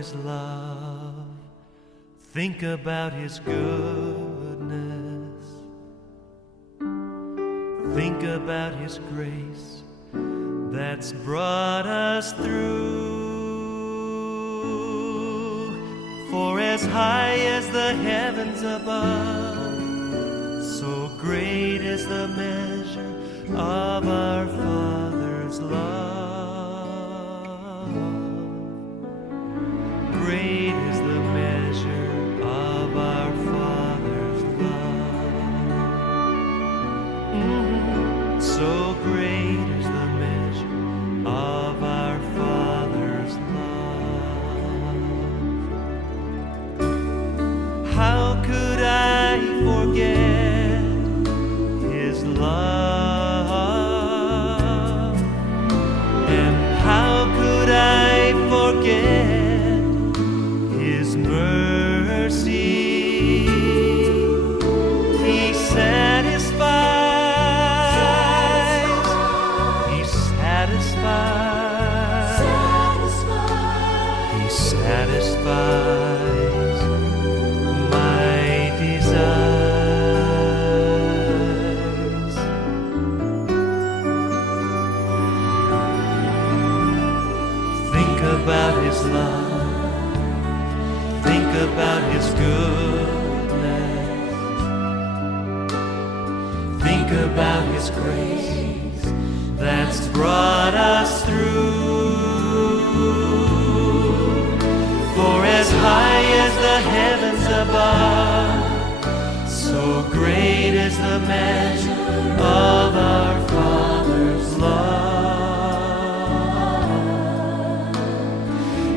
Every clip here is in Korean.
His love. Think about His goodness. Think about His grace that's brought us through. For as high as the heavens above, so great is the measure of our Father's love. Great is the measure of our Father's love. So great is the measure of our Father's love. How could I forget His love? And how could I forget His mercy? He satisfies, He satisfies, He satisfies my desires. Think about His love. Think about His goodness. Think about His grace that's brought us through. For as high as the heavens above, so great is the measure of our Father's love.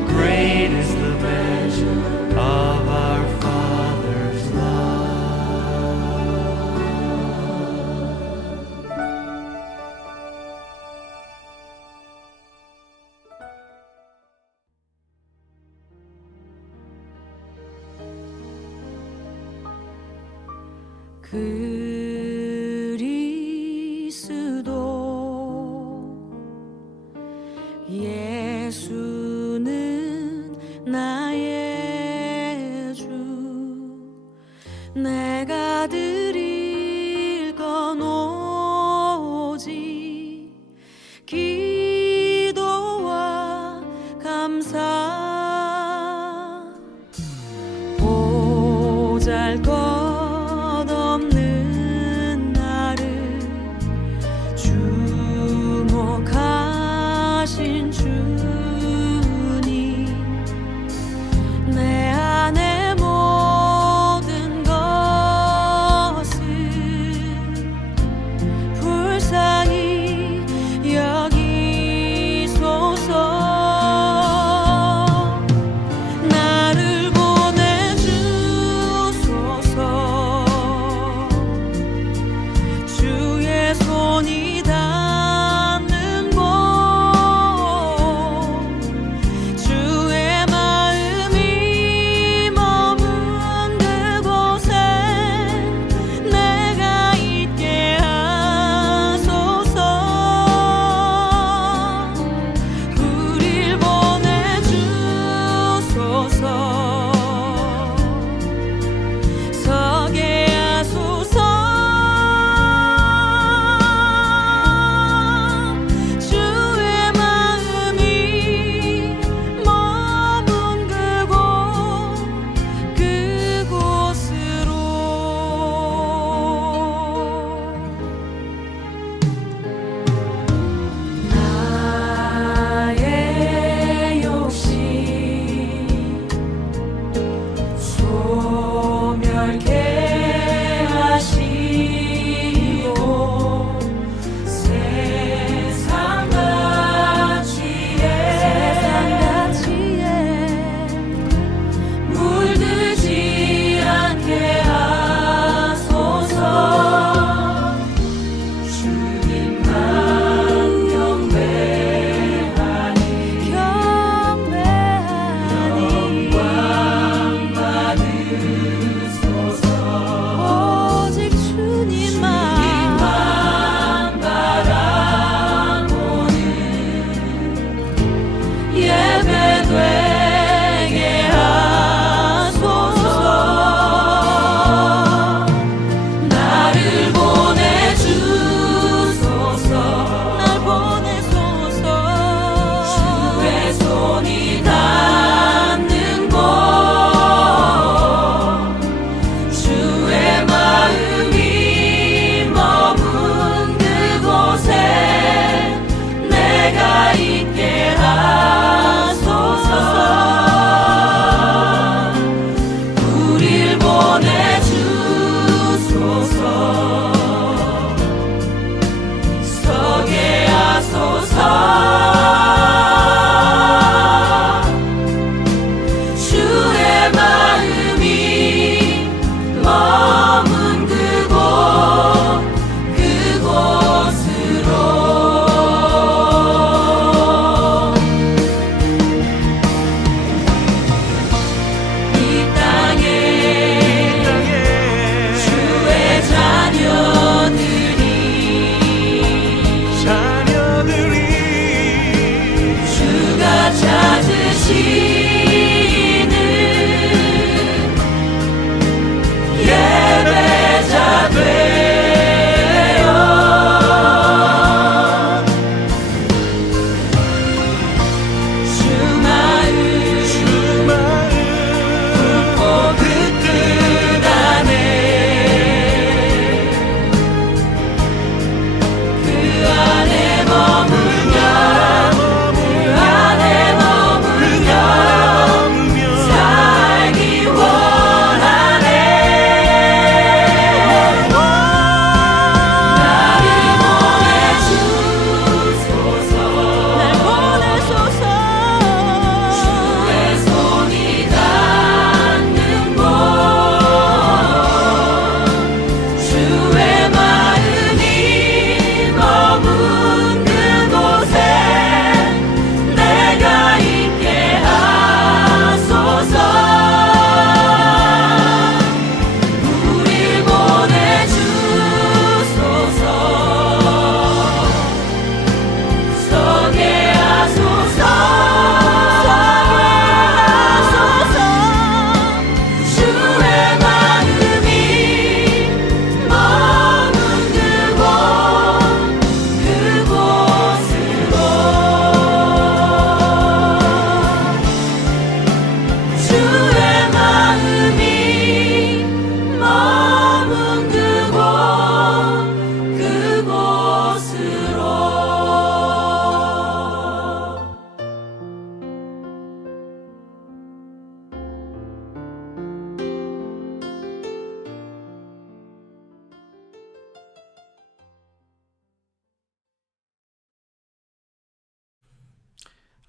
Great is the measure of our Father's love. 그리스도 예수는 나의 주. 내가 드릴 건 오직 기도와 감사. 보잘것없는 나를 주목하신 주님, 내 안의 모든 것을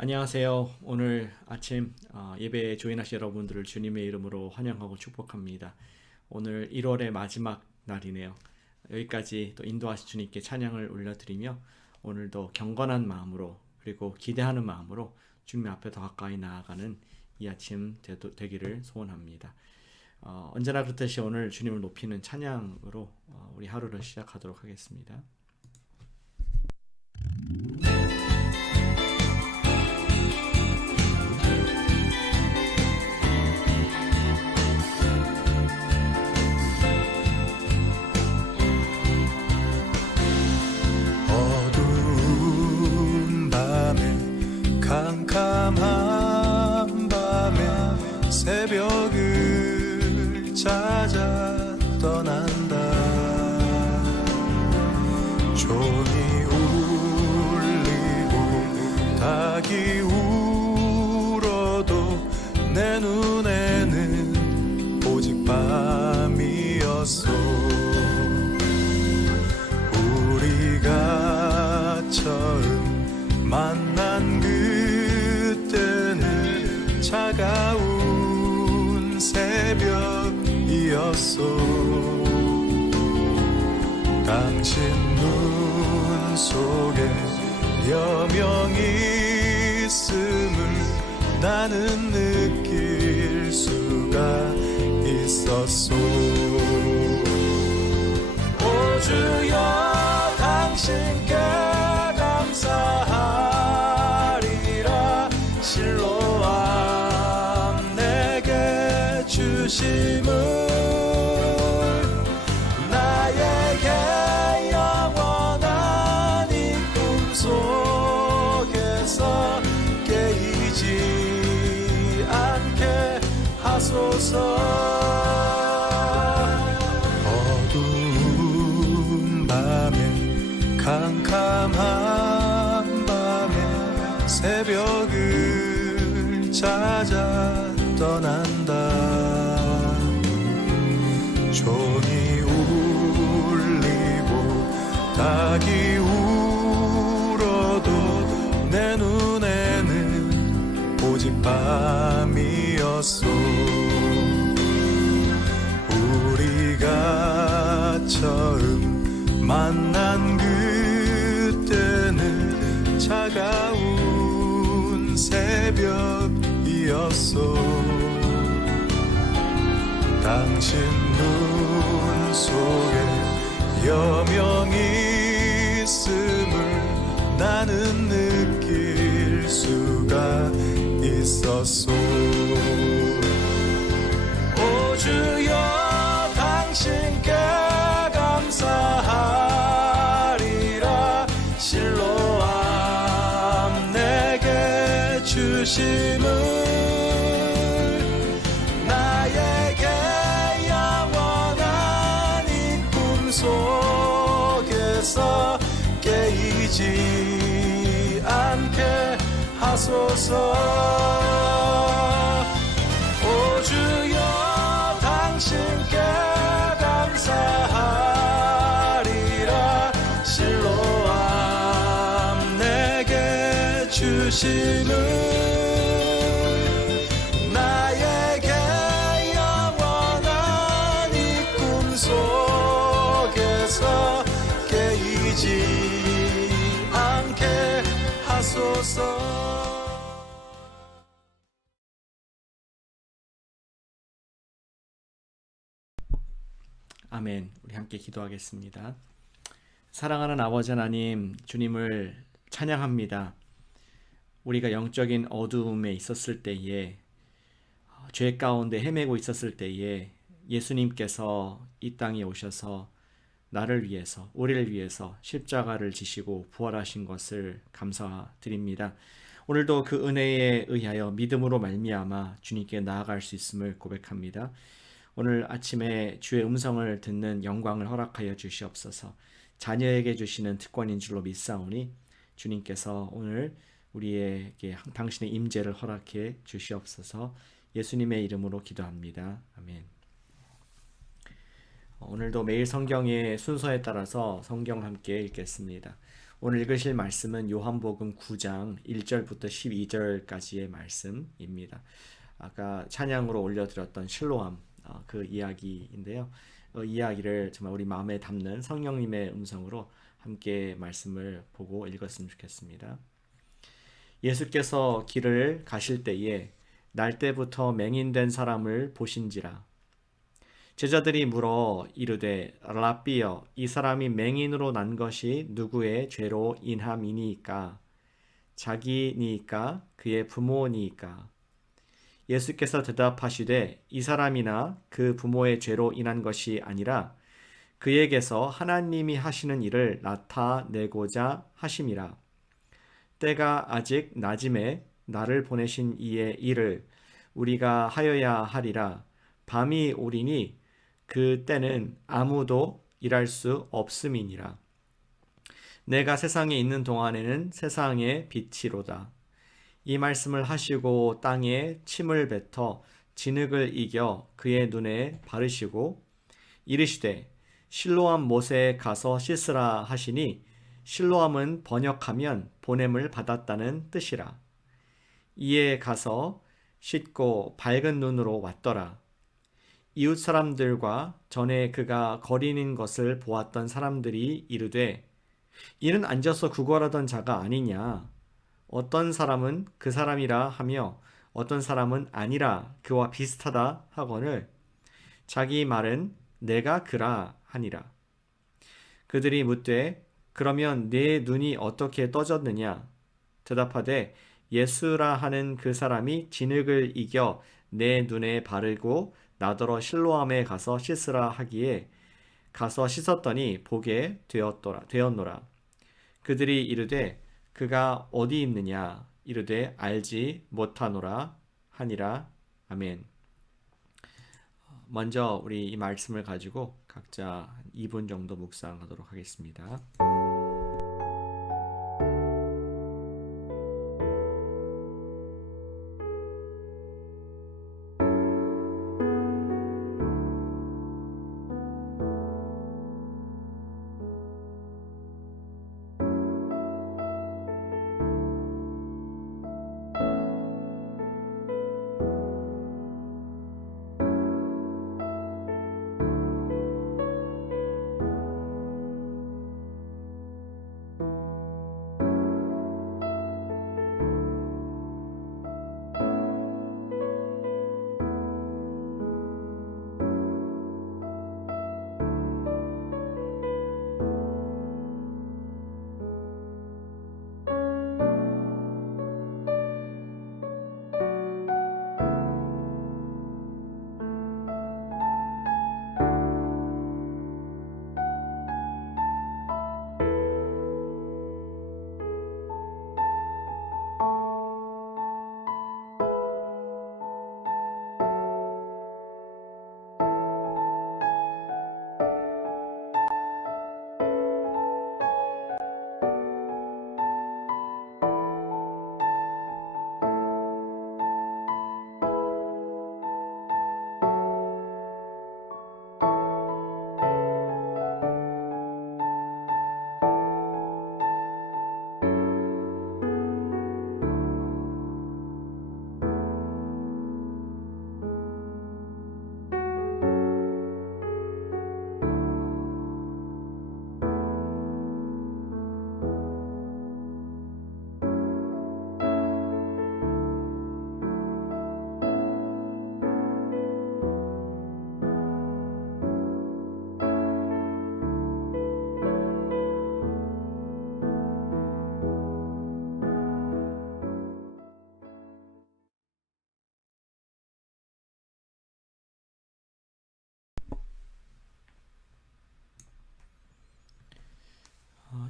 안녕하세요. 오늘 아침 예배에 조인하신 여러분들을 주님의 이름으로 환영하고 축복합니다. 오늘 1월의 마지막 날이네요. 여기까지 또 인도하신 주님께 찬양을 올려드리며 오늘도 경건한 마음으로 그리고 기대하는 마음으로 주님 앞에 더 가까이 나아가는 이 아침 되기를 소원합니다. 언제나 그렇듯이 오늘 주님을 높이는 찬양으로 우리 하루를 시작하도록 하겠습니다. 어두운 밤에 캄캄한 밤에 새벽을 찾아 떠난다. 종이 울리고 닭이 울어도 내 눈에는 오직 밤이었어. 우리가 처음 만난 그때는 차가운 새벽이었어. 당신 눈 속에 여명이 있음을 나는 느낄 수가 있었소. 오 주여 당신께 감사하리라. 실로암 내게 주심을 나에게 영원한 이 꿈속에서 깨이지 않게 하소서. 어두운 밤에 캄캄한 밤에 새벽을 찾아 떠난다. 종이 울리고 닭이 울어도 내 눈에는 오직 밤이었소. 우리가 처음 만난 그때는 차가운 새벽이었소. 당신 눈 속에 여명이 있음을 나는 느낄 수가 있었소. 오 주여 당신께 감사하리라. 실로암 내게 주심을 나에게 영원한 이 꿈속에서 깨이지 않게 하소서. 오 주여 당신께 감사하리라. 실로암 내게 주심을 나에게 영원한 이 꿈속에서 깨이지 않게 하소서. 아멘. 우리 함께 기도하겠습니다. 사랑하는 아버지 하나님, 주님을 찬양합니다. 우리가 영적인 어두움에 있었을 때에, 죄 가운데 헤매고 있었을 때에 예수님께서 이 땅에 오셔서 나를 위해서, 우리를 위해서 십자가를 지시고 부활하신 것을 감사드립니다. 오늘도 그 은혜에 의하여 믿음으로 말미암아 주님께 나아갈 수 있음을 고백합니다. 오늘 아침에 주의 음성을 듣는 영광을 허락하여 주시옵소서. 자녀에게 주시는 특권인 줄로 믿사오니 주님께서 오늘 우리에게 당신의 임재를 허락해 주시옵소서. 예수님의 이름으로 기도합니다. 아멘. 오늘도 매일 성경의 순서에 따라서 성경 함께 읽겠습니다. 오늘 읽으실 말씀은 요한복음 9장 1절부터 12절까지의 말씀입니다. 아까 찬양으로 올려드렸던 실로암 그 이야기인데요. 이야기를 정말 우리 마음에 담는 성령님의 음성으로 함께 말씀을 보고 읽었으면 좋겠습니다. 예수께서 길을 가실 때에 날 때부터 맹인된 사람을 보신지라. 제자들이 물어 이르되 랍비여, 이 사람이 맹인으로 난 것이 누구의 죄로 인함이니이까? 자기니이까 그의 부모니이까? 예수께서 대답하시되 이 사람이나 그 부모의 죄로 인한 것이 아니라 그에게서 하나님이 하시는 일을 나타내고자 하심이라. 때가 아직 낮음에 나를 보내신 이의 일을 우리가 하여야 하리라. 밤이 오리니 그 때는 아무도 일할 수 없음이니라. 내가 세상에 있는 동안에는 세상의 빛이로다. 이 말씀을 하시고 땅에 침을 뱉어 진흙을 이겨 그의 눈에 바르시고 이르시되 실로암 못에 가서 씻으라 하시니 실로암은 번역하면 보냄을 받았다는 뜻이라. 이에 가서 씻고 밝은 눈으로 왔더라. 이웃 사람들과 전에 그가 거리는 것을 보았던 사람들이 이르되 이는 앉아서 구걸하던 자가 아니냐. 어떤 사람은 그 사람이라 하며 어떤 사람은 아니라 그와 비슷하다 하거늘 자기 말은 내가 그라 하니라. 그들이 묻되 그러면 네 눈이 어떻게 떠졌느냐. 대답하되 예수라 하는 그 사람이 진흙을 이겨 내 눈에 바르고 나더러 실로암에 가서 씻으라 하기에 가서 씻었더니 보게 되었노라. 그들이 이르되 그가 어디 있느냐. 이르되 알지 못하노라 하니라. 아멘. 먼저 우리 이 말씀을 가지고 각자 2분 정도 묵상하도록 하겠습니다.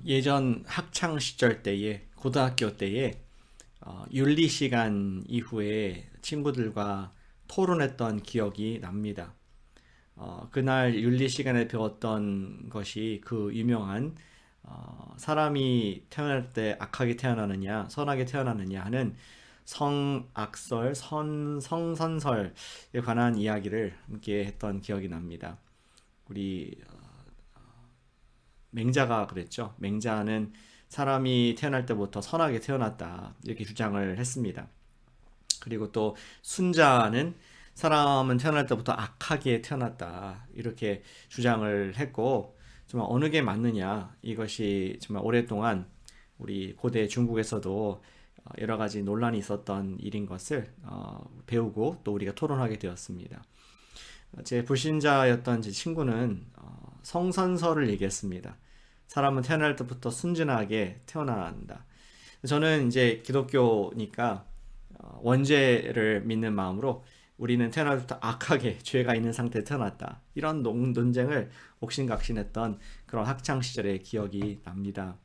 예전 학창 시절 때에 고등학교 때에 윤리 시간 이후에 친구들과 토론했던 기억이 납니다. 그날 윤리 시간에 배웠던 것이 그 유명한 사람이 태어날 때 악하게 태어나느냐 선하게 태어나느냐 하는 성악설, 성선설에 관한 이야기를 함께 했던 기억이 납니다. 우리 맹자가 그랬죠. 맹자는 사람이 태어날 때부터 선하게 태어났다 이렇게 주장을 했습니다. 그리고 또 순자는 사람은 태어날 때부터 악하게 태어났다 이렇게 주장을 했고, 정말 어느 게 맞느냐, 이것이 정말 오랫동안 우리 고대 중국에서도 여러 가지 논란이 있었던 일인 것을 배우고 또 우리가 토론하게 되었습니다. 제 불신자였던 제 친구는 성선설을 얘기했습니다. 사람은 태어날 때부터 순진하게 태어난다. 저는 이제 기독교니까 원죄를 믿는 마음으로 우리는 태어날 때부터 악하게 죄가 있는 상태에 태어났다, 이런 논쟁을 옥신각신했던 그런 학창 시절의 기억이 납니다.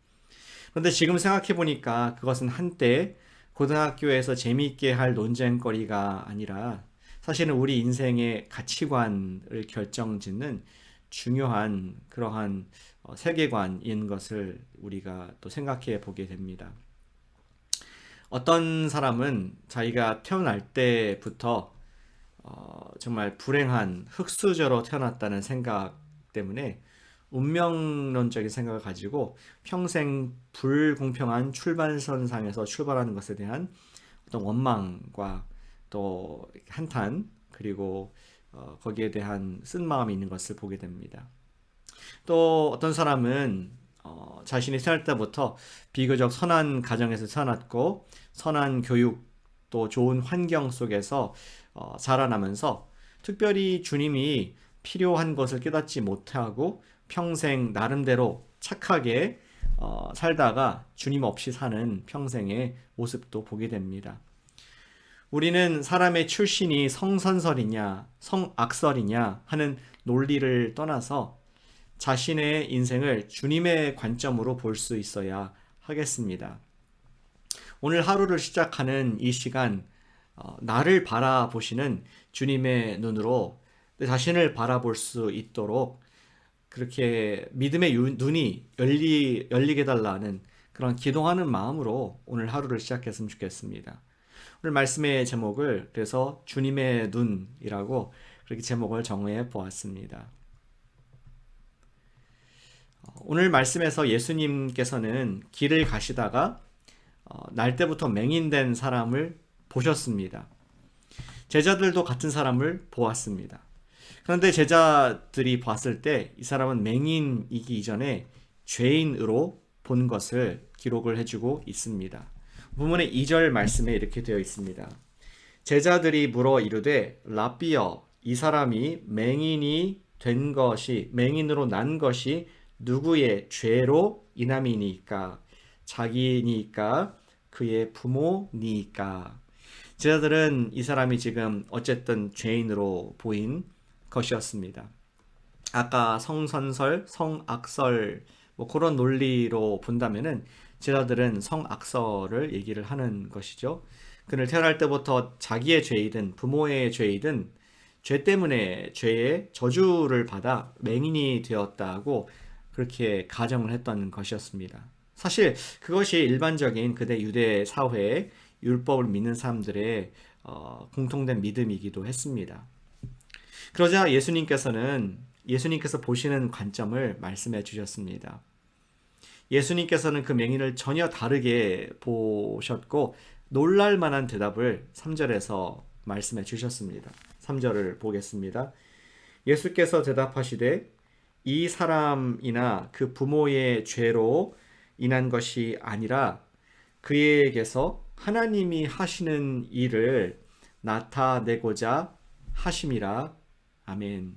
그런데 지금 생각해 보니까 그것은 한때 고등학교에서 재미있게 할 논쟁거리가 아니라 사실은 우리 인생의 가치관을 결정짓는 중요한 그러한 세계관인 것을 우리가 또 생각해 보게 됩니다. 어떤 사람은 자기가 태어날 때부터 정말 불행한 흙수저로 태어났다는 생각 때문에 운명론적인 생각을 가지고 평생 불공평한 출발선상에서 출발하는 것에 대한 어떤 원망과 또 한탄, 그리고 거기에 대한 쓴 마음이 있는 것을 보게 됩니다. 또 어떤 사람은 자신이 태어날 때부터 비교적 선한 가정에서 태어났고 선한 교육 또 좋은 환경 속에서 자라나면서 특별히 주님이 필요한 것을 깨닫지 못하고 평생 나름대로 착하게 살다가 주님 없이 사는 평생의 모습도 보게 됩니다. 우리는 사람의 출신이 성선설이냐 성악설이냐 하는 논리를 떠나서 자신의 인생을 주님의 관점으로 볼 수 있어야 하겠습니다. 오늘 하루를 시작하는 이 시간, 나를 바라보시는 주님의 눈으로 내 자신을 바라볼 수 있도록 그렇게 믿음의 눈이 열리게 달라는 그런 기도하는 마음으로 오늘 하루를 시작했으면 좋겠습니다. 오늘 말씀의 제목을 그래서 주님의 눈이라고 그렇게 제목을 정해 보았습니다. 오늘 말씀에서 예수님께서는 길을 가시다가 날 때부터 맹인된 사람을 보셨습니다. 제자들도 같은 사람을 보았습니다. 그런데 제자들이 봤을 때 이 사람은 맹인이기 이전에 죄인으로 본 것을 기록을 해주고 있습니다. 본문의 2절 말씀에 이렇게 되어 있습니다. 제자들이 물어 이르되 라삐여, 이 사람이 맹인으로 난 것이 누구의 죄로 인함이니까? 자기니까? 그의 부모니까? 제자들은 이 사람이 지금 어쨌든 죄인으로 보인 것이었습니다. 아까 성선설, 성악설 그런 논리로 본다면은 제자들은 성악설을 얘기를 하는 것이죠. 그는 태어날 때부터 자기의 죄이든 부모의 죄이든 죄 때문에 죄의 저주를 받아 맹인이 되었다고 그렇게 가정을 했던 것이었습니다. 사실 그것이 일반적인 그대 유대 사회의 율법을 믿는 사람들의 공통된 믿음이기도 했습니다. 그러자 예수님께서 보시는 관점을 말씀해 주셨습니다. 예수님께서는 그 맹인을 전혀 다르게 보셨고 놀랄 만한 대답을 3절에서 말씀해 주셨습니다. 3절을 보겠습니다. 예수께서 대답하시되 이 사람이나 그 부모의 죄로 인한 것이 아니라 그에게서 하나님이 하시는 일을 나타내고자 하심이라. 아멘.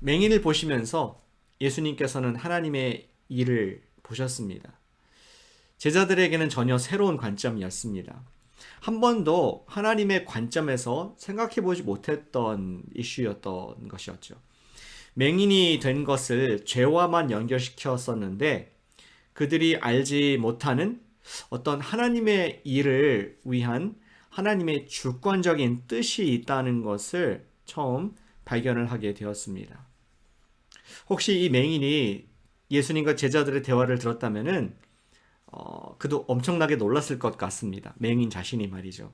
맹인을 보시면서 예수님께서는 하나님의 일을 보셨습니다. 제자들에게는 전혀 새로운 관점이었습니다. 한 번도 하나님의 관점에서 생각해보지 못했던 이슈였던 것이었죠. 맹인이 된 것을 죄와만 연결시켰었는데 그들이 알지 못하는 어떤 하나님의 일을 위한 하나님의 주권적인 뜻이 있다는 것을 처음 발견을 하게 되었습니다. 혹시 이 맹인이 예수님과 제자들의 대화를 들었다면은 그도 엄청나게 놀랐을 것 같습니다. 맹인 자신이 말이죠.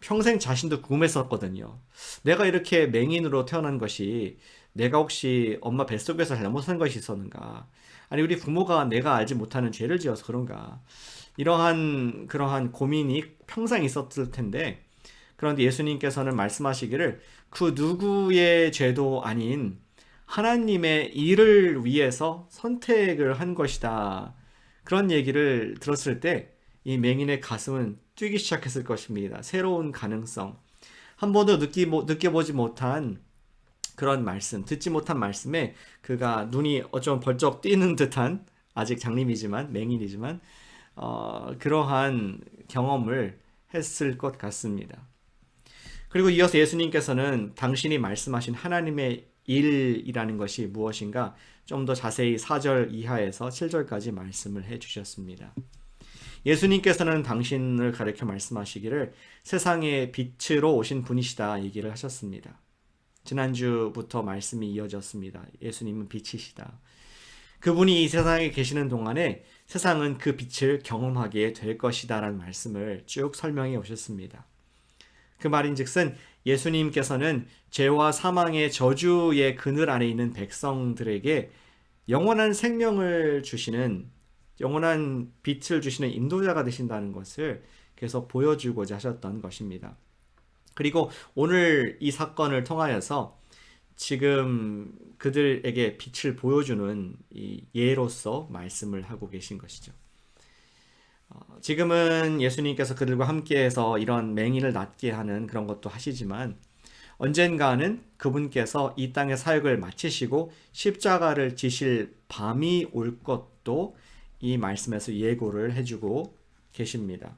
평생 자신도 궁금했었거든요. 내가 이렇게 맹인으로 태어난 것이 내가 혹시 엄마 뱃속에서 잘못한 것이 있었는가? 아니 우리 부모가 내가 알지 못하는 죄를 지어서 그런가? 그러한 고민이 평생 있었을 텐데, 그런데 예수님께서는 말씀하시기를 그 누구의 죄도 아닌 하나님의 일을 위해서 선택을 한 것이다. 그런 얘기를 들었을 때 이 맹인의 가슴은 뛰기 시작했을 것입니다. 새로운 가능성, 한 번도 느껴보지 못한 그런 말씀, 듣지 못한 말씀에 그가 눈이 어쩜 벌쩍 뛰는 듯한, 아직 장님이지만 맹인이지만 그러한 경험을 했을 것 같습니다. 그리고 이어서 예수님께서는 당신이 말씀하신 하나님의 일이라는 것이 무엇인가 좀 더 자세히 4절 이하에서 7절까지 말씀을 해 주셨습니다. 예수님께서는 당신을 가리켜 말씀하시기를 세상의 빛으로 오신 분이시다 얘기를 하셨습니다. 지난주부터 말씀이 이어졌습니다. 예수님은 빛이시다. 그분이 이 세상에 계시는 동안에 세상은 그 빛을 경험하게 될 것이다 라는 말씀을 쭉 설명해 오셨습니다. 그 말인즉슨 예수님께서는 죄와 사망의 저주의 그늘 안에 있는 백성들에게 영원한 생명을 주시는, 영원한 빛을 주시는 인도자가 되신다는 것을 계속 보여주고자 하셨던 것입니다. 그리고 오늘 이 사건을 통하여서 지금 그들에게 빛을 보여주는 이 예로서 말씀을 하고 계신 것이죠. 지금은 예수님께서 그들과 함께해서 이런 맹인을 낫게 하는 그런 것도 하시지만, 언젠가는 그분께서 이 땅의 사역을 마치시고 십자가를 지실 밤이 올 것도 이 말씀에서 예고를 해주고 계십니다.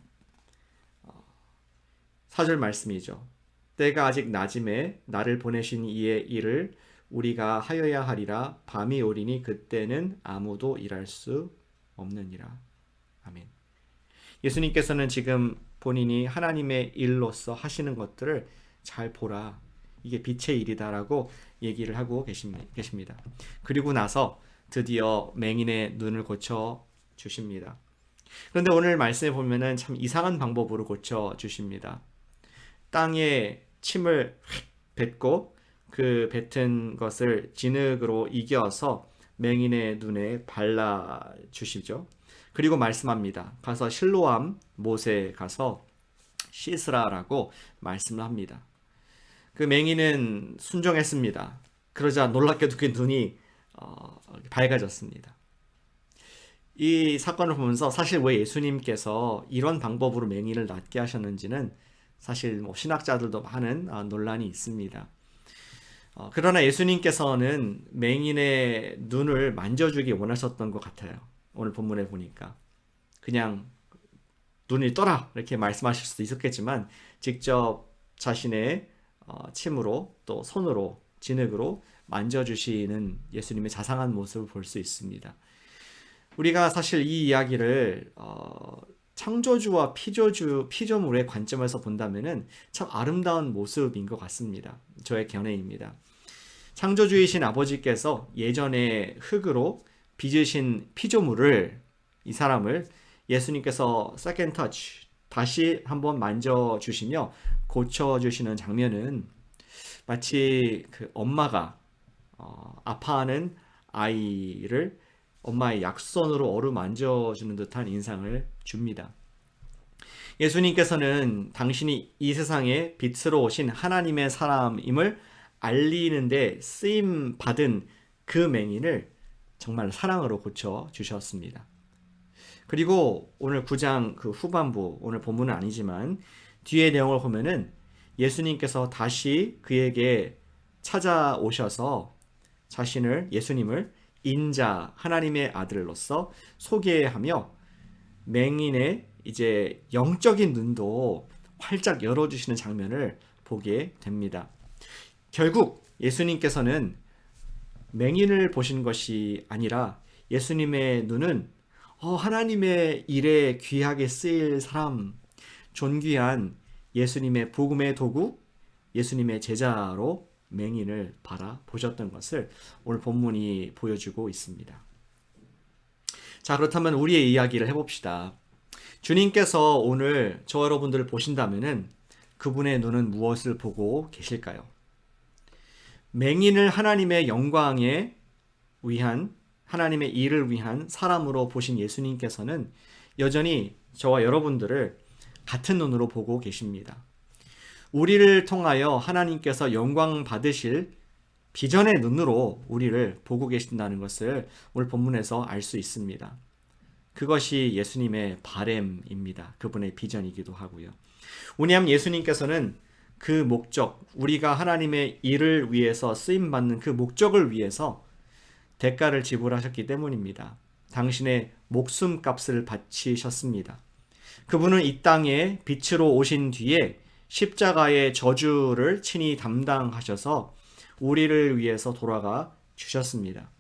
4절 말씀이죠. 때가 아직 낮음에 나를 보내신 이의 일을 우리가 하여야 하리라. 밤이 오리니 그때는 아무도 일할 수 없느니라. 아멘. 예수님께서는 지금 본인이 하나님의 일로서 하시는 것들을 잘 보라. 이게 빛의 일이다라고 얘기를 하고 계십니다. 그리고 나서 드디어 맹인의 눈을 고쳐 주십니다. 그런데 오늘 말씀에 보면은 참 이상한 방법으로 고쳐 주십니다. 땅에 침을 뱉고 그 뱉은 것을 진흙으로 이겨서 맹인의 눈에 발라 주시죠. 그리고 말씀합니다. 가서 실로암 못에 가서 씻으라라고 말씀을 합니다. 그 맹인은 순종했습니다. 그러자 놀랍게도 그 눈이 밝아졌습니다. 이 사건을 보면서 사실 왜 예수님께서 이런 방법으로 맹인을 낫게 하셨는지는 사실 신학자들도 많은 논란이 있습니다. 그러나 예수님께서는 맹인의 눈을 만져주기 원하셨던 것 같아요. 오늘 본문에 보니까 그냥 눈을 떠라 이렇게 말씀하실 수도 있었겠지만 직접 자신의 침으로 또 손으로 진흙으로 만져주시는 예수님의 자상한 모습을 볼 수 있습니다. 우리가 사실 이 이야기를 창조주와 피조물의 관점에서 본다면은 참 아름다운 모습인 것 같습니다. 저의 견해입니다. 창조주이신 아버지께서 예전에 흙으로 빚으신 피조물을, 이 사람을 예수님께서 세컨드 터치, 다시 한번 만져주시며 고쳐주시는 장면은 마치 그 엄마가 아파하는 아이를 엄마의 약손으로 어루만져주는 듯한 인상을 줍니다. 예수님께서는 당신이 이 세상에 빛으로 오신 하나님의 사람임을 알리는데 쓰임 받은 그 맹인을 정말 사랑으로 고쳐 주셨습니다. 그리고 오늘 9장 그 후반부, 오늘 본문은 아니지만 뒤의 내용을 보면은 예수님께서 다시 그에게 찾아오셔서 예수님을 인자, 하나님의 아들로서 소개하며 맹인의 이제 영적인 눈도 활짝 열어주시는 장면을 보게 됩니다. 결국 예수님께서는 맹인을 보신 것이 아니라 예수님의 눈은 하나님의 일에 귀하게 쓰일 사람, 존귀한 예수님의 복음의 도구, 예수님의 제자로 맹인을 바라보셨던 것을 오늘 본문이 보여주고 있습니다. 자, 그렇다면 우리의 이야기를 해봅시다. 주님께서 오늘 저 여러분들을 보신다면은 그분의 눈은 무엇을 보고 계실까요? 맹인을 하나님의 영광에 위한 하나님의 일을 위한 사람으로 보신 예수님께서는 여전히 저와 여러분들을 같은 눈으로 보고 계십니다. 우리를 통하여 하나님께서 영광 받으실 비전의 눈으로 우리를 보고 계신다는 것을 오늘 본문에서 알 수 있습니다. 그것이 예수님의 바램입니다. 그분의 비전이기도 하고요. 왜냐하면 예수님께서는 그 목적, 우리가 하나님의 일을 위해서 쓰임받는 그 목적을 위해서 대가를 지불하셨기 때문입니다. 당신의 목숨값을 바치셨습니다. 그분은 이 땅에 빛으로 오신 뒤에 십자가의 저주를 친히 담당하셔서 우리를 위해서 돌아가 주셨습니다.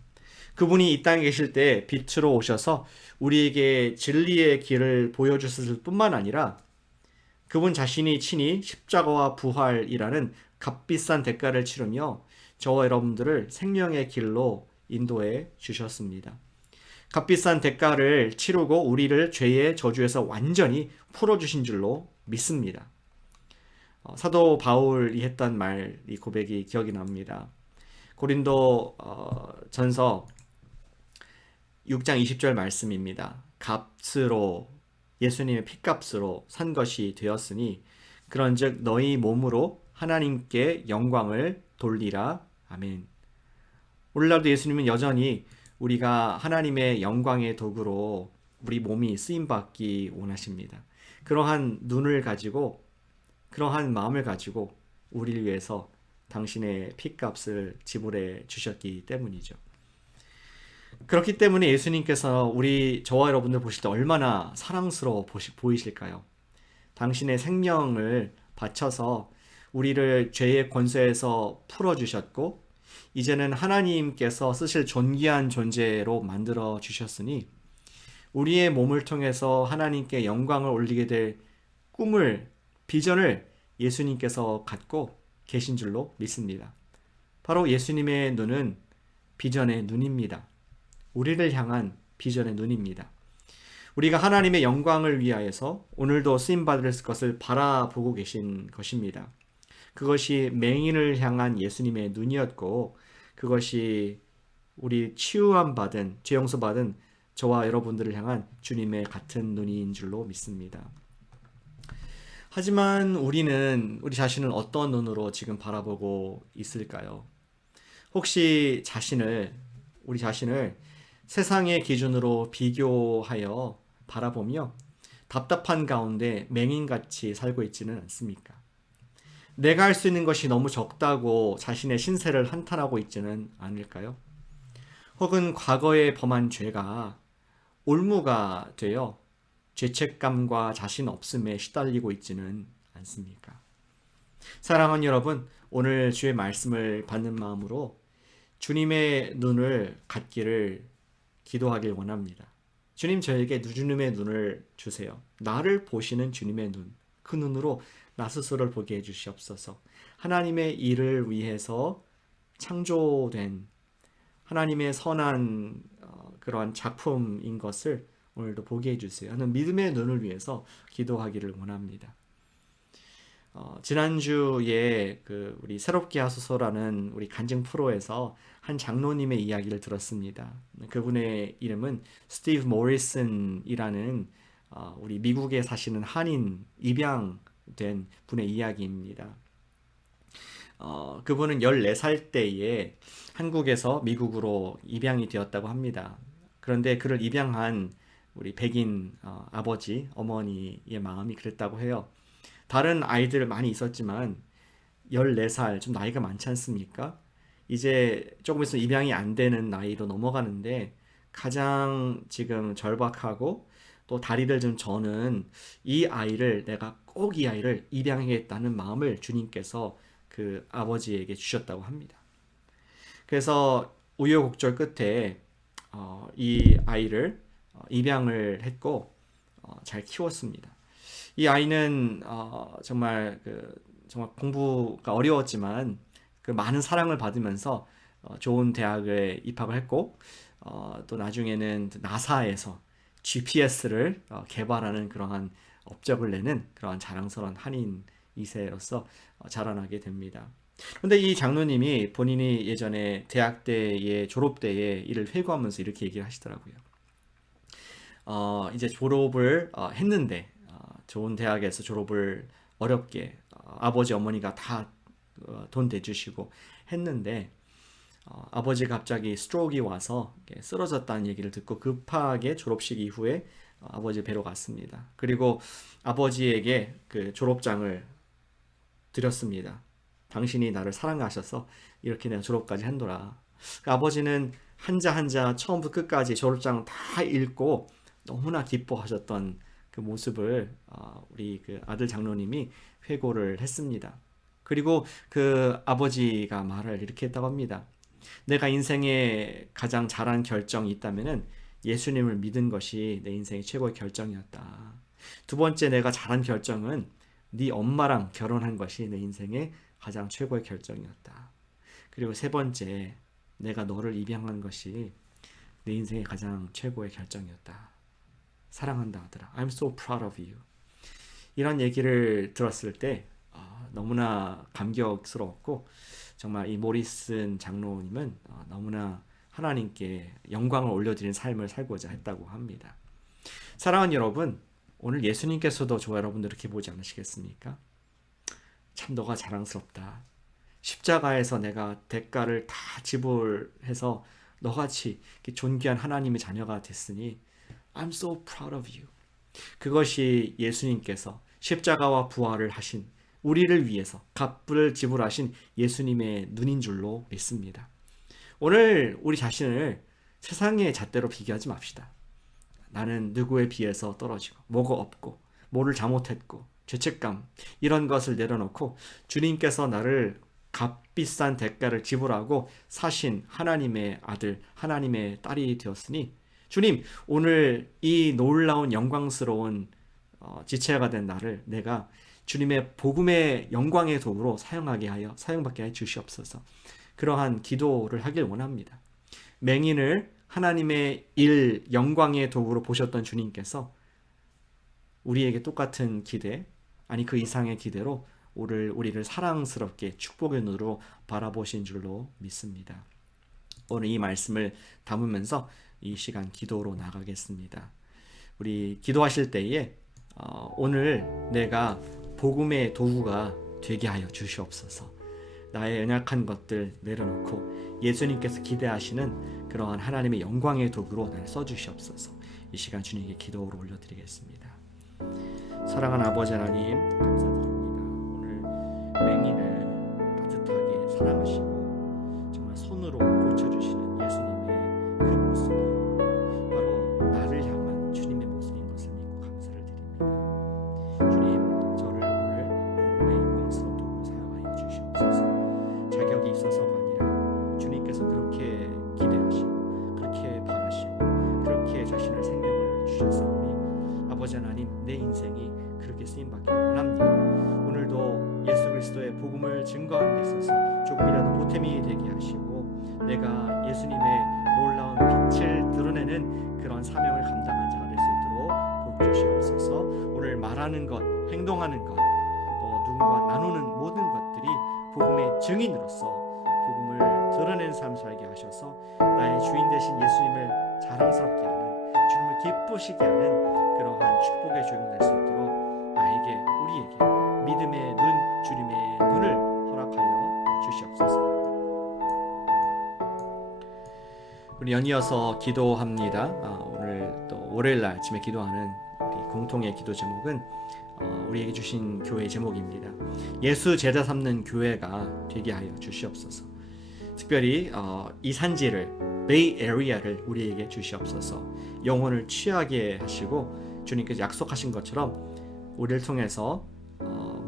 그분이 이 땅에 계실 때 빛으로 오셔서 우리에게 진리의 길을 보여주셨을 뿐만 아니라 그분 자신이 친히 십자가와 부활이라는 값비싼 대가를 치르며 저와 여러분들을 생명의 길로 인도해 주셨습니다. 값비싼 대가를 치르고 우리를 죄의 저주에서 완전히 풀어주신 줄로 믿습니다. 사도 바울이 했던 말, 이 고백이 기억이 납니다. 고린도 전서 6장 20절 말씀입니다. 값으로, 예수님의 피값으로 산 것이 되었으니 그런즉 너희 몸으로 하나님께 영광을 돌리라. 아멘. 오늘날도 예수님은 여전히 우리가 하나님의 영광의 도구로 우리 몸이 쓰임받기 원하십니다. 그러한 눈을 가지고, 그러한 마음을 가지고 우리를 위해서 당신의 피값을 지불해 주셨기 때문이죠. 그렇기 때문에 예수님께서 저와 여러분들 보실 때 얼마나 사랑스러워 보이실까요? 당신의 생명을 바쳐서 우리를 죄의 권세에서 풀어주셨고 이제는 하나님께서 쓰실 존귀한 존재로 만들어 주셨으니 우리의 몸을 통해서 하나님께 영광을 올리게 될 꿈을, 비전을 예수님께서 갖고 계신 줄로 믿습니다. 바로 예수님의 눈은 비전의 눈입니다. 우리를 향한 비전의 눈입니다. 우리가 하나님의 영광을 위하여서 오늘도 쓰임받을 것을 바라보고 계신 것입니다. 그것이 맹인을 향한 예수님의 눈이었고 그것이 우리 치유함 받은, 죄 용서 받은 저와 여러분들을 향한 주님의 같은 눈인 줄로 믿습니다. 하지만 우리는 우리 자신을 어떤 눈으로 지금 바라보고 있을까요? 혹시 우리 자신을 세상의 기준으로 비교하여 바라보며 답답한 가운데 맹인같이 살고 있지는 않습니까? 내가 할 수 있는 것이 너무 적다고 자신의 신세를 한탄하고 있지는 않을까요? 혹은 과거에 범한 죄가 올무가 되어 죄책감과 자신 없음에 시달리고 있지는 않습니까? 사랑하는 여러분, 오늘 주의 말씀을 받는 마음으로 주님의 눈을 갖기를 기도하길 원합니다. 주님, 저에게 주님의 눈을 주세요. 나를 보시는 주님의 눈, 그 눈으로 나 스스로를 보게 해주시옵소서. 하나님의 일을 위해서 창조된 하나님의 선한 그러한 작품인 것을 오늘도 보게 해주세요 하는 믿음의 눈을 위해서 기도하기를 원합니다. 지난주에 우리 새롭게 하소서라는 우리 간증 프로에서 한 장로님의 이야기를 들었습니다. 그분의 이름은 스티브 모리슨이라는 우리 미국에 사시는 한인 입양된 분의 이야기입니다. 그분은 14살 때에 한국에서 미국으로 입양이 되었다고 합니다. 그런데 그를 입양한 우리 백인 아버지, 어머니의 마음이 그랬다고 해요. 다른 아이들 많이 있었지만 14살, 좀 나이가 많지 않습니까? 이제 조금 있으면 입양이 안 되는 나이로 넘어가는데 가장 지금 절박하고 또 다리를 좀 저는 이 아이를, 내가 꼭 이 아이를 입양하겠다는 마음을 주님께서 그 아버지에게 주셨다고 합니다. 그래서 우여곡절 끝에 이 아이를 입양을 했고 잘 키웠습니다. 이 아이는 정말 공부가 어려웠지만 그 많은 사랑을 받으면서 좋은 대학에 입학을 했고 또 나중에는 나사에서 GPS를 개발하는 그러한 업적을 내는 그러한 자랑스러운 한인 2세로서 자라나게 됩니다. 근데 이 장로님이 본인이 예전에 대학 때의 졸업 때에 이를 회고하면서 이렇게 얘기를 하시더라고요. 이제 졸업을 했는데 좋은 대학에서 졸업을 어렵게 아버지 어머니가 다 돈 대주시고 했는데 아버지가 갑자기 스트로크가 와서 쓰러졌다는 얘기를 듣고 급하게 졸업식 이후에 아버지 뵈러 갔습니다. 그리고 아버지에게 그 졸업장을 드렸습니다. 당신이 나를 사랑하셔서 이렇게 내가 졸업까지 한도라. 아버지는 한자 한자 처음부터 끝까지 졸업장 다 읽고 너무나 기뻐하셨던 그 모습을 우리 그 아들 장로님이 회고를 했습니다. 그리고 그 아버지가 말을 이렇게 했다고 합니다. 내가 인생에 가장 잘한 결정이 있다면은 예수님을 믿은 것이 내 인생의 최고의 결정이었다. 두 번째 내가 잘한 결정은 네 엄마랑 결혼한 것이 내 인생의 가장 최고의 결정이었다. 그리고 세 번째 내가 너를 입양한 것이 내 인생의 가장 최고의 결정이었다. 사랑한다 하더라. I'm so proud of you. 이런 얘기를 들었을 때 너무나 감격스러웠고 정말 이 모리슨 장로님은 너무나 하나님께 영광을 올려드리는 삶을 살고자 했다고 합니다. 사랑하는 여러분, 오늘 예수님께서도 저와 여러분들 이렇게 보지 않으시겠습니까? 참 너가 자랑스럽다. 십자가에서 내가 대가를 다 지불해서 너같이 존귀한 하나님의 자녀가 됐으니 I'm so proud of you. 그것이 예수님께서 십자가와 부활을 하신 우리를 위해서 값을 지불하신 예수님의 눈인 줄로 믿습니다. 오늘 우리 자신을 세상의 잣대로 비교하지 맙시다. 나는 누구에 비해서 떨어지고 뭐가 없고 뭐를 잘못했고 죄책감 이런 것을 내려놓고 주님께서 나를 값비싼 대가를 지불하고 사신 하나님의 아들 하나님의 딸이 되었으니 주님 오늘 이 놀라운 영광스러운 지체가 된 나를 내가 주님의 복음의 영광의 도구로 사용받게 해 주시옵소서. 그러한 기도를 하길 원합니다. 맹인을 하나님의 일 영광의 도구로 보셨던 주님께서 우리에게 똑같은 기대 아니 그 이상의 기대로 우리를 사랑스럽게 축복의 눈으로 바라보신 줄로 믿습니다. 오늘 이 말씀을 담으면서 이 시간 기도로 나가겠습니다. 우리 기도하실 때에 오늘 내가 복음의 도구가 되게 하여 주시옵소서. 나의 연약한 것들 내려놓고 예수님께서 기대하시는 그러한 하나님의 영광의 도구로 나를 써주시옵소서. 이 시간 주님께 기도로 올려드리겠습니다. 사랑하는 아버지 하나님 감사드립니다. 오늘 맹인을 따뜻하게 사랑하시고 정말 손으로 고쳐주시는 예수님의 그 모습이 바로 나를 향한 주님의 모습인 것을 믿고 감사를 드립니다. 주님 저를 오늘 복음의 영광스러운 도구로 사용하여 주시옵소서. 자격이 있어서가 아니라 주님께서 그렇게 기대하시고 그렇게 바라시고 그렇게 자신의 생명을 주셨사오니 아버지 하나님 내 인생이 그렇게 쓰임받기를 원합니다. 오늘도 예수 그리스도의 복음을 증거하는 데 있어서 조금이라도 보탬이 되게 하시고 내가 예수님의 놀라운 빛을 드러내는 그런 사명을 감당한 자가 될 수 있도록 복 주시옵소서. 오늘 말하는 것, 행동하는 것, 또 누군가 나누는 모든 것들이 복음의 증인으로서 복음을 드러내는 삶을 살게 하셔서 나의 주인 되신 예수님을 자랑스럽게 하는 주님을 기쁘시게 하는 그러한 축복의 주인공 될 수 있도록 나에게 우리에게 믿음의 눈 주님의 눈을 허락하여 주시옵소서. 우리 연이어서 기도합니다. 오늘 또 월요일날 아침에 기도하는 우리 공통의 기도 제목은 우리에게 주신 교회 제목입니다. 예수 제자 삼는 교회가 되게 하여 주시옵소서. 특별히 이 산지를 베이 에리아를 우리에게 주시옵소서. 영혼을 취하게 하시고 주님께서 약속하신 것처럼 우리를 통해서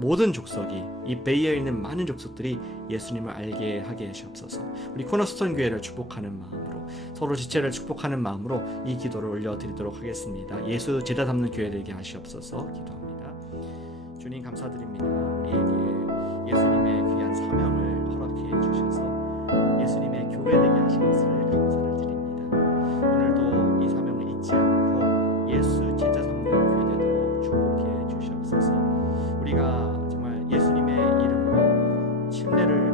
모든 족속이 이 베이에 있는 많은 족속들이 예수님을 알게 하게 하시옵소서. 우리 코너스톤 교회를 축복하는 마음으로 서로 지체를 축복하는 마음으로 이 기도를 올려드리도록 하겠습니다. 예수 제자 삼는 교회 되게 하시옵소서. 기도합니다. 주님 감사드립니다. 우리에게 예수님의 귀한 사명을 허락해 주셔서 예수님의 교회 되게 하신 것을 감사를 드립니다. 오늘도 이 사명을 잊지 않고 예수 제자 삼는 교회 되도록 축복해 주시옵소서. 우리가 정말 예수님의 이름으로 침례를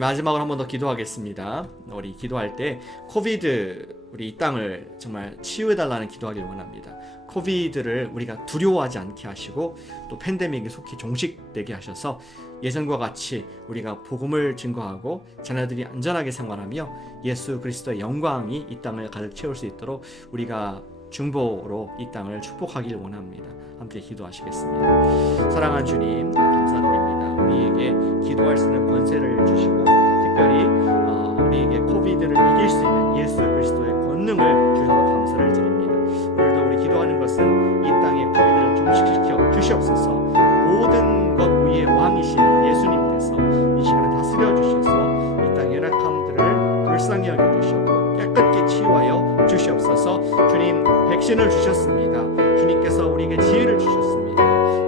마지막으로 한 번 더 기도하겠습니다. 우리 기도할 때 코비드 우리 이 땅을 정말 치유해달라는 기도하길 원합니다. 코비드를 우리가 두려워하지 않게 하시고 또 팬데믹이 속히 종식되게 하셔서 예전과 같이 우리가 복음을 증거하고 자녀들이 안전하게 생활하며 예수 그리스도의 영광이 이 땅을 가득 채울 수 있도록 우리가 중보로 이 땅을 축복하길 원합니다. 함께 기도하시겠습니다. 사랑하는 주님 감사드립니다. 우리에게 기도할 수 있는 권세를 주시고 특별히 우리에게 코비드를 이길 수 있는 예수 그리스도의 권능을 주셔서 감사를 드립니다. 오늘도 우리 기도하는 것은 이 땅의 코비드를 종식시켜 주시옵소서. 모든 것 위에 왕이신 예수님께서 이 시간에 다스려 주셔서 이 땅의 연약함들을 불쌍히 여겨주시고 깨끗게 치유하여 주시옵소서. 주님 백신을 주셨습니다. 주님께서 우리에게 지혜를 주셨습니다.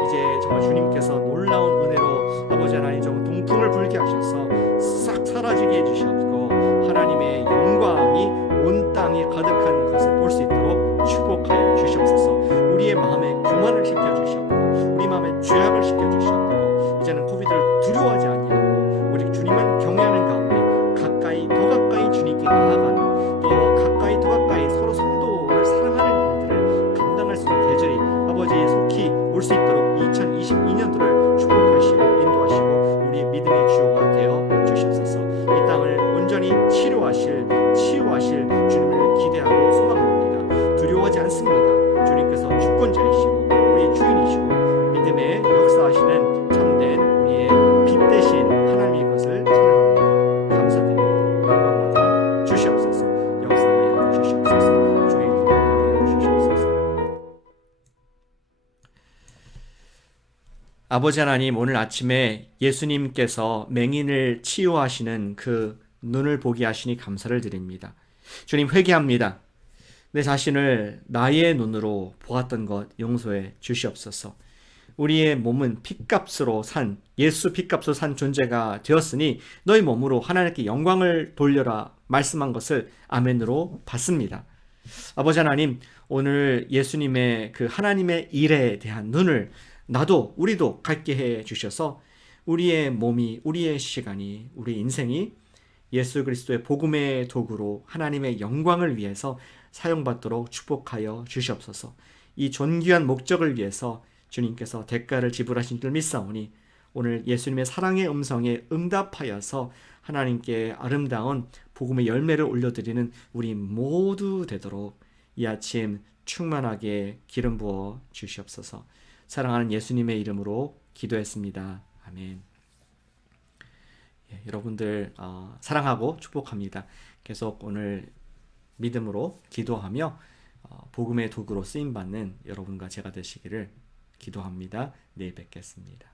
이제 정말 주님께서 놀라운 은혜로 아버지 하나님 정말 동풍을 불게 하셔서 싹 사라지게 해주시옵고 하나님의 영광이 온 땅에 가득한 것을 볼 수 있도록 축복하여 주시옵소서. 우리의 마음에 교만을 시켜주시옵고 우리 마음에 죄악을 시켜주시옵고 이제는 코비드를 두려워하지 아니하고 우리 주님만 경외하는 가운데 가까이 더 가까이 주님께 나아가는 또 가까이 더 가까이 서로 성도를 사랑하는 일들을 감당할 수 있는 계절이 아버지 속히 올 수 있도록 2022년도를 축복하시고 인도하시고 우리의 믿음의 주요가 되어 주시옵소서. 이 땅을 온전히 치유하실 주님을 기대하고 소망합니다. 두려워하지 않습니다. 주님께서 주권자이시고 우리의 주인이시고 믿음의 역사하시는 참된 우리의 빛 대신 하나님의 것을 찬양합니다. 감사드립니다. 영광받아 주시옵소서. 역사하여 주시옵소서. 주의 이름으로 주시옵소서. 아버지 하나님, 오늘 아침에 예수님께서 맹인을 치유하시는 그 눈을 보게 하시니 감사를 드립니다. 주님, 회개합니다. 내 자신을 나의 눈으로 보았던 것 용서해 주시옵소서. 우리의 몸은 핏값으로 산, 예수 핏값으로 산 존재가 되었으니 너희 몸으로 하나님께 영광을 돌려라 말씀한 것을 아멘으로 받습니다. 아버지 하나님, 오늘 예수님의 그 하나님의 일에 대한 눈을 나도 우리도 갖게 해 주셔서 우리의 몸이, 우리의 시간이, 우리 인생이 예수 그리스도의 복음의 도구로 하나님의 영광을 위해서 사용받도록 축복하여 주시옵소서. 이 존귀한 목적을 위해서 주님께서 대가를 지불하신 줄 믿사오니 오늘 예수님의 사랑의 음성에 응답하여서 하나님께 아름다운 복음의 열매를 올려드리는 우리 모두 되도록 이 아침 충만하게 기름 부어 주시옵소서. 사랑하는 예수님의 이름으로 기도했습니다. 아멘. 여러분들 사랑하고 축복합니다. 계속 오늘 믿음으로 기도하며 복음의 도구로 쓰임받는 여러분과 제가 되시기를 기도합니다. 내일 뵙겠습니다.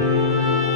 주